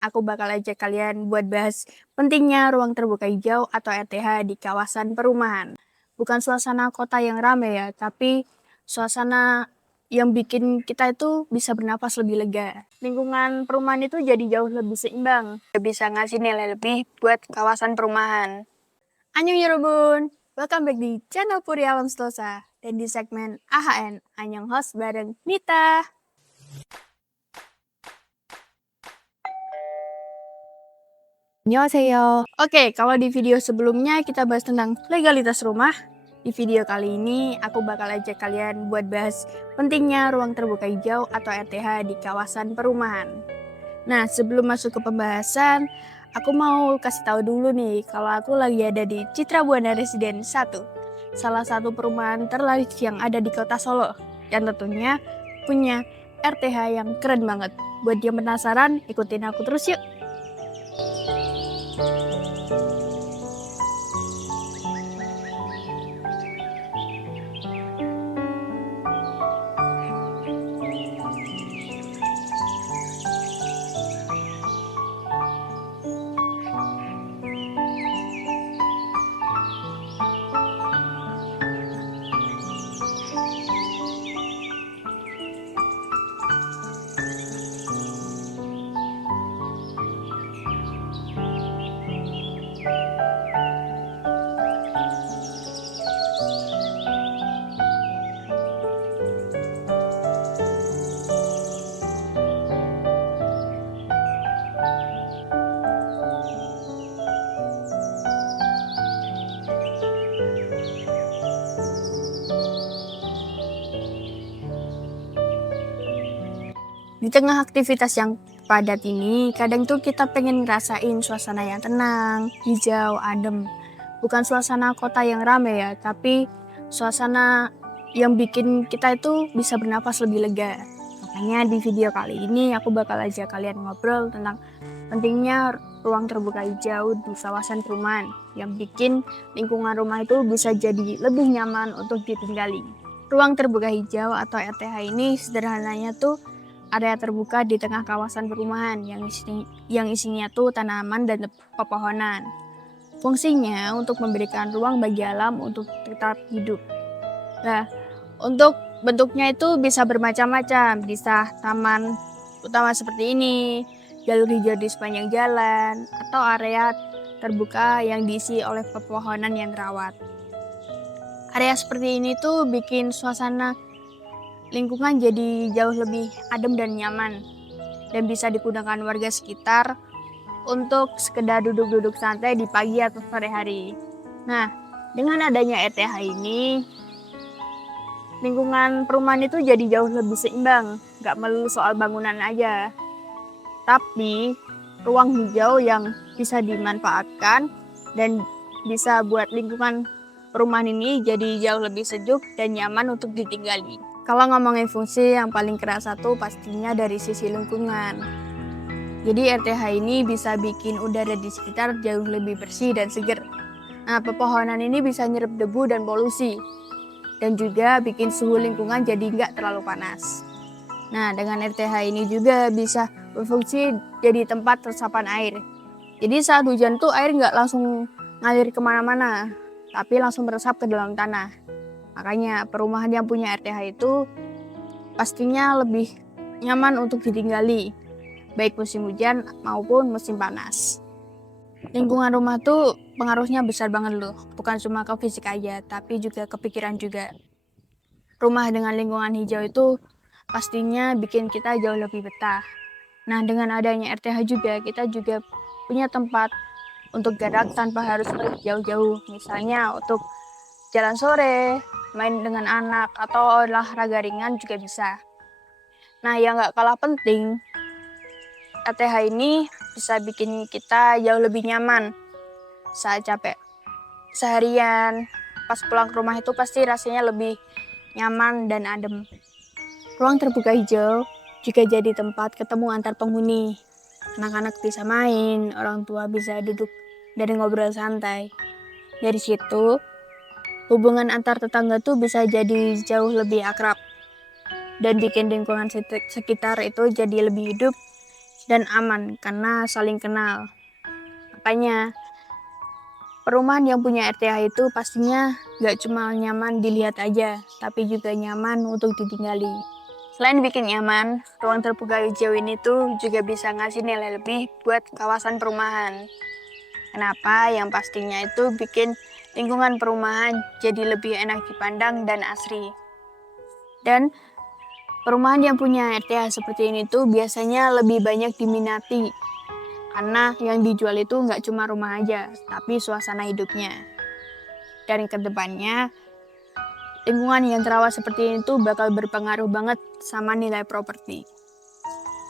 aku bakal ajak kalian buat bahas pentingnya ruang terbuka hijau atau RTH di kawasan perumahan. Bukan suasana kota yang ramai ya, tapi suasana yang bikin kita itu bisa bernapas lebih lega. Lingkungan perumahan itu jadi jauh lebih seimbang, bisa ngasih nilai lebih buat kawasan perumahan. Annyeong yorobun, welcome back di channel Puri Alam Sentosa dan di segmen AHN, Annyeong host bareng Nita. 안녕하세요. Oke, kalau di video sebelumnya kita bahas tentang legalitas rumah. Di video kali ini aku bakal ajak kalian buat bahas pentingnya ruang terbuka hijau atau RTH di kawasan perumahan. Nah, sebelum masuk ke pembahasan, aku mau kasih tahu dulu nih kalau aku lagi ada di Citra Buana Residen 1, salah satu perumahan terlaris yang ada di kota Solo, dan tentunya punya RTH yang keren banget. Buat yang penasaran, ikutin aku terus yuk. Di tengah aktivitas yang padat ini, kadang tuh kita pengen ngerasain suasana yang tenang, hijau, adem. Bukan suasana kota yang ramai ya, tapi suasana yang bikin kita itu bisa bernapas lebih lega. Makanya di video kali ini aku bakal ajak kalian ngobrol tentang pentingnya ruang terbuka hijau di kawasan perumahan yang bikin lingkungan rumah itu bisa jadi lebih nyaman untuk ditinggali. Ruang terbuka hijau atau RTH ini sederhananya tuh area terbuka di tengah kawasan perumahan yang isinya tuh tanaman dan pepohonan. Fungsinya untuk memberikan ruang bagi alam untuk tetap hidup. Nah, untuk bentuknya itu bisa bermacam-macam, bisa taman utama seperti ini, jalur hijau di sepanjang jalan, atau area terbuka yang diisi oleh pepohonan yang terawat. Area seperti ini tuh bikin suasana lingkungan jadi jauh lebih adem dan nyaman, dan bisa digunakan warga sekitar untuk sekedar duduk-duduk santai di pagi atau sore hari. Nah, dengan adanya RTH ini, lingkungan perumahan itu jadi jauh lebih seimbang, gak melulu soal bangunan aja, tapi ruang hijau yang bisa dimanfaatkan dan bisa buat lingkungan perumahan ini jadi jauh lebih sejuk dan nyaman untuk ditinggali. Kalau ngomongin fungsi yang paling kerasa tuh pastinya dari sisi lingkungan. Jadi RTH ini bisa bikin udara di sekitar jauh lebih bersih dan seger. Nah, pepohonan ini bisa nyerap debu dan polusi. Dan juga bikin suhu lingkungan jadi nggak terlalu panas. Nah, dengan RTH ini juga bisa berfungsi jadi tempat resapan air. Jadi saat hujan tuh air nggak langsung ngalir kemana-mana, tapi langsung meresap ke dalam tanah. Makanya perumahan yang punya RTH itu pastinya lebih nyaman untuk ditinggali, baik musim hujan maupun musim panas. Lingkungan rumah tuh pengaruhnya besar banget loh, bukan cuma ke fisik aja, tapi juga ke pikiran juga. Rumah dengan lingkungan hijau itu pastinya bikin kita jauh lebih betah. Nah, dengan adanya RTH juga, kita juga punya tempat untuk gerak tanpa harus pergi jauh-jauh. Misalnya untuk jalan sore, main dengan anak, atau olahraga ringan juga bisa. Nah, yang gak kalah penting, RTH ini bisa bikin kita jauh lebih nyaman saat capek seharian. Pas pulang ke rumah itu pasti rasanya lebih nyaman dan adem. Ruang terbuka hijau juga jadi tempat ketemu antar penghuni. Anak-anak bisa main, orang tua bisa duduk dan ngobrol santai. Dari situ, hubungan antar tetangga tuh bisa jadi jauh lebih akrab dan bikin lingkungan sekitar itu jadi lebih hidup dan aman karena saling kenal. Makanya perumahan yang punya RTH itu pastinya gak cuma nyaman dilihat aja, tapi juga nyaman untuk ditinggali. Selain bikin nyaman, ruang terbuka hijau ini tuh juga bisa ngasih nilai lebih buat kawasan perumahan. Kenapa? Yang pastinya itu bikin lingkungan perumahan jadi lebih enak dipandang dan asri. Dan perumahan yang punya RTH seperti ini tuh biasanya lebih banyak diminati. Karena yang dijual itu nggak cuma rumah aja, tapi suasana hidupnya. Dan kedepannya, lingkungan yang terawat seperti ini tuh bakal berpengaruh banget sama nilai properti.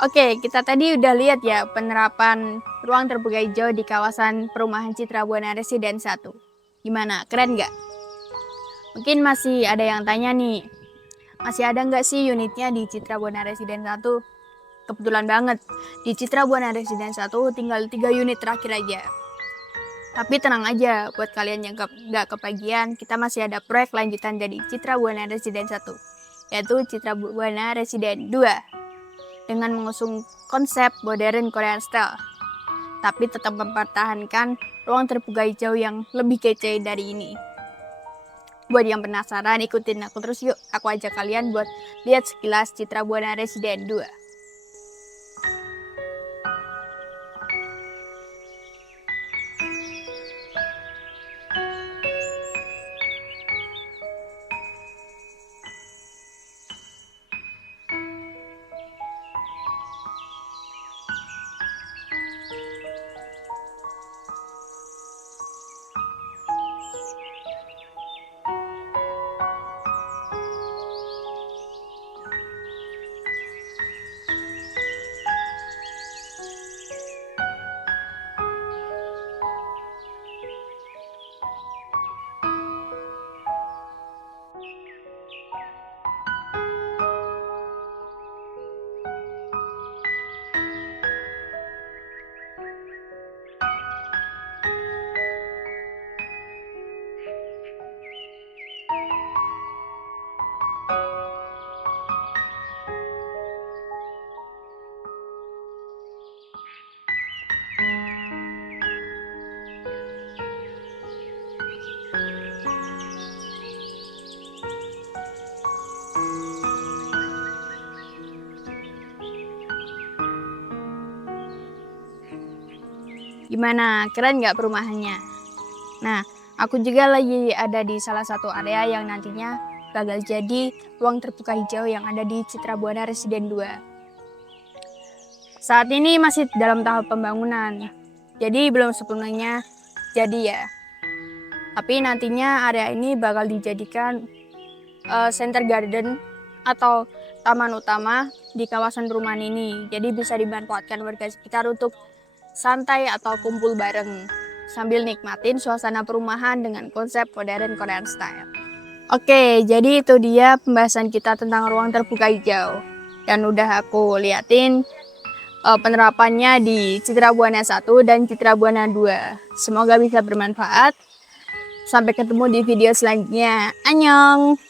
Oke, kita tadi udah lihat ya penerapan ruang terbuka hijau di kawasan perumahan Citra Buana Residen 1. Gimana? Keren nggak? Mungkin masih ada yang tanya nih, masih ada nggak sih unitnya di Citra Buana Residen 1? Kebetulan banget, di Citra Buana Residen 1 tinggal 3 unit terakhir aja. Tapi tenang aja, buat kalian yang nggak kebagian, kita masih ada proyek lanjutan dari Citra Buana Residen 1, yaitu Citra Buana Residen 2, dengan mengusung konsep modern Korean style, tapi tetap mempertahankan ruang terbuka hijau yang lebih kece dari ini. Buat yang penasaran, ikutin aku terus yuk, aku ajak kalian buat lihat sekilas Citra Buana Residen 2. Gimana? Keren nggak perumahannya? Nah, aku juga lagi ada di salah satu area yang nantinya bakal jadi ruang terbuka hijau yang ada di Citra Buana Residen 2. Saat ini masih dalam tahap pembangunan, jadi belum sepenuhnya jadi ya. Tapi nantinya area ini bakal dijadikan center garden atau taman utama di kawasan perumahan ini. Jadi bisa dimanfaatkan warga sekitar untuk santai atau kumpul bareng sambil nikmatin suasana perumahan dengan konsep modern Korean style. Oke, jadi itu dia pembahasan kita tentang ruang terbuka hijau. Dan udah aku liatin penerapannya di Citra Buana 1 dan Citra Buana 2. Semoga bisa bermanfaat. Sampai ketemu di video selanjutnya. Annyeong!